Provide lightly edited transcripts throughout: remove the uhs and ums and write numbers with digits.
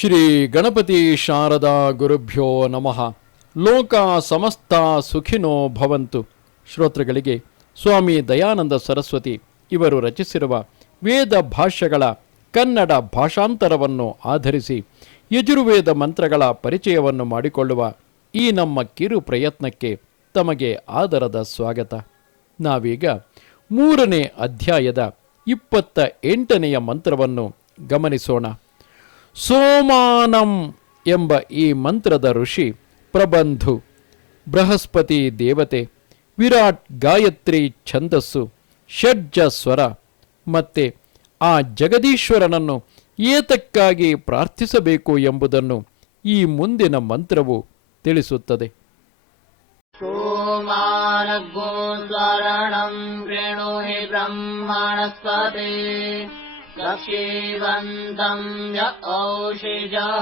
ಶ್ರೀ ಗಣಪತಿ ಶಾರದಾ ಗುರುಭ್ಯೋ ನಮಃ. ಲೋಕ ಸಮಸ್ತ ಸುಖಿನೋ ಭವಂತು. ಶ್ರೋತೃಗಳಿಗೆ ಸ್ವಾಮಿ ದಯಾನಂದ ಸರಸ್ವತಿ ಇವರು ರಚಿಸಿರುವ ವೇದ ಭಾಷ್ಯಗಳ ಕನ್ನಡ ಭಾಷಾಂತರವನ್ನು ಆಧರಿಸಿ ಯಜುರ್ವೇದ ಮಂತ್ರಗಳ ಪರಿಚಯವನ್ನು ಮಾಡಿಕೊಳ್ಳುವ ಈ ನಮ್ಮ ಕಿರು ಪ್ರಯತ್ನಕ್ಕೆ ತಮಗೆ ಆದರದ ಸ್ವಾಗತ. ನಾವೀಗ 3ನೇ ಅಧ್ಯಾಯದ 28ನೆಯ ಮಂತ್ರವನ್ನು ಗಮನಿಸೋಣ. ಸೋಮಾನಂ ಎಂಬ ಈ ಮಂತ್ರದ ಋಷಿ ಪ್ರಬಂಧು, ಬೃಹಸ್ಪತಿ ದೇವತೆ, ವಿರಾಟ್ ಗಾಯತ್ರಿ ಛಂದಸ್ಸು, ಷಡ್ಜ ಸ್ವರ ಮತ್ತೆ ಆ ಜಗದೀಶ್ವರನನ್ನು ಏತಕ್ಕಾಗಿ ಪ್ರಾರ್ಥಿಸಬೇಕು ಎಂಬುದನ್ನು ಈ ಮುಂದಿನ ಮಂತ್ರವು ತಿಳಿಸುತ್ತದೆ. ಸೋಮಾನಗೋ ಸ್ವರಣಂ ವೇಣುಹಿ ಬ್ರಹ್ಮಣಸ್ಪತಿ ಲಕ್ಷೀವಂತಂ ಯ ಔಷಿಜಃ.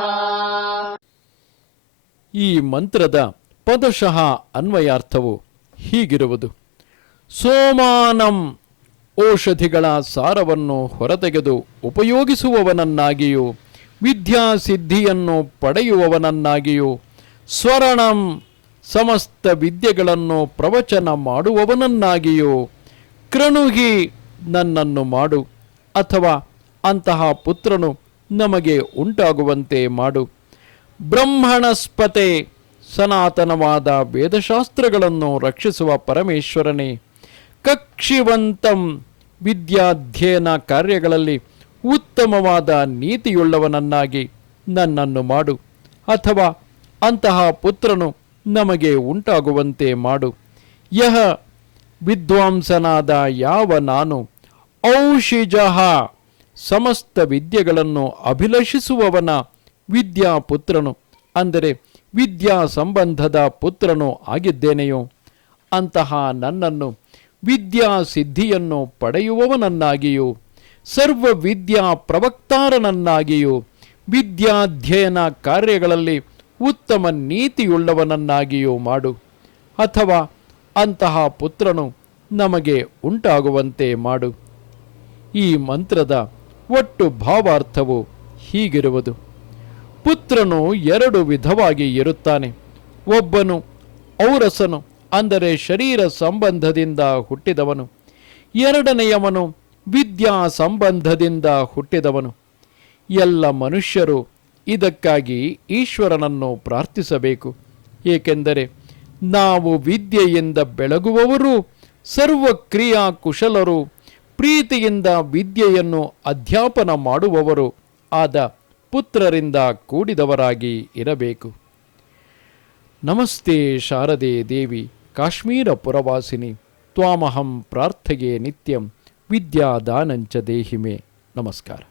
ಈ ಮಂತ್ರದ ಪದಶಃ ಅನ್ವಯಾರ್ಥವು ಹೀಗಿರುವುದು: ಸೋಮಾನಂ, ಔಷಧಿಗಳ ಸಾರವನ್ನು ಹೊರತೆಗೆದು ಉಪಯೋಗಿಸುವವನನ್ನಾಗಿಯೂ ವಿದ್ಯಾಸಿದ್ಧಿಯನ್ನು ಪಡೆಯುವವನನ್ನಾಗಿಯೂ, ಸ್ವರಣಂ, ಸಮಸ್ತ ವಿದ್ಯೆಗಳನ್ನು ಪ್ರವಚನ ಮಾಡುವವನನ್ನಾಗಿಯೂ, ಕೃಣುಹಿ, ನನ್ನನ್ನು ಮಾಡು, ಅಥವಾ ಅಂತಹ ಪುತ್ರನು ನಮಗೆ ಉಂಟಾಗುವಂತೆ ಮಾಡು, ಬ್ರಹ್ಮಣಸ್ಪತೆ, ಸನಾತನವಾದ ವೇದಶಾಸ್ತ್ರಗಳನ್ನು ರಕ್ಷಿಸುವ ಪರಮೇಶ್ವರನೇ, ಕಕ್ಷಿವಂತಂ, ವಿದ್ಯಾಧ್ಯಯನ ಕಾರ್ಯಗಳಲ್ಲಿ ಉತ್ತಮವಾದ ನೀತಿಯುಳ್ಳವನನ್ನಾಗಿ ನನ್ನನ್ನು ಮಾಡು, ಅಥವಾ ಅಂತಹ ಪುತ್ರನು ನಮಗೆ ಉಂಟಾಗುವಂತೆ ಮಾಡು. ಯಹ, ವಿದ್ವಾಂಸನಾದ ಯಾವ ನಾನು, ಔಷಿಜಃ, ಸಮಸ್ತ ವಿದ್ಯೆಗಳನ್ನು ಅಭಿಲಷಿಸುವವನ ವಿದ್ಯಾಪುತ್ರನು, ಅಂದರೆ ವಿದ್ಯಾ ಸಂಬಂಧದ ಪುತ್ರನು ಆಗಿದ್ದೇನೆಯೋ ಅಂತಹ ನನ್ನನ್ನು ವಿದ್ಯಾಸಿದ್ಧಿಯನ್ನು ಪಡೆಯುವವನನ್ನಾಗಿಯೂ ಸರ್ವ ವಿದ್ಯಾ ಪ್ರವಕ್ತಾರನನ್ನಾಗಿಯೂ ವಿದ್ಯಾಧ್ಯಯನ ಕಾರ್ಯಗಳಲ್ಲಿ ಉತ್ತಮ ನೀತಿಯುಳ್ಳವನನ್ನಾಗಿಯೂ ಮಾಡು, ಅಥವಾ ಅಂತಹ ಪುತ್ರನು ನಮಗೆ ಉಂಟಾಗುವಂತೆ ಮಾಡು. ಈ ಮಂತ್ರದ ಒಟ್ಟು ಭಾವಾರ್ಥವು ಹೀಗಿರುವುದು: ಪುತ್ರನು 2 ವಿಧವಾಗಿ ಇರುತ್ತಾನೆ. ಒಬ್ಬನು ಔರಸನು, ಅಂದರೆ ಶರೀರ ಸಂಬಂಧದಿಂದ ಹುಟ್ಟಿದವನು. 2ನೆಯವನು ವಿದ್ಯಾ ಸಂಬಂಧದಿಂದ ಹುಟ್ಟಿದವನು. ಎಲ್ಲ ಮನುಷ್ಯರು ಇದಕ್ಕಾಗಿ ಈಶ್ವರನನ್ನು ಪ್ರಾರ್ಥಿಸಬೇಕು. ಏಕೆಂದರೆ ನಾವು ವಿದ್ಯೆಯಿಂದ ಬೆಳಗುವವರೂ ಸರ್ವಕ್ರಿಯಾ ಕುಶಲರು, ಪ್ರೀತಿಯಿಂದ ವಿದ್ಯೆಯನ್ನು ಅಧ್ಯಾಪನ ಮಾಡುವವರು ಆದ ಪುತ್ರರಿಂದ ಕೂಡಿದವರಾಗಿ ಇರಬೇಕು. ನಮಸ್ತೆ ಶಾರದೆ ದೇವಿ ಕಾಶ್ಮೀರ ಪುರವಾಸಿನಿ, ತ್ವಾಮಹಂ ಪ್ರಾರ್ಥೆಯೇ ನಿತ್ಯಂ, ವಿದ್ಯಾದಾನಂಚ ದೇಹಿಮೆ. ನಮಸ್ಕಾರ.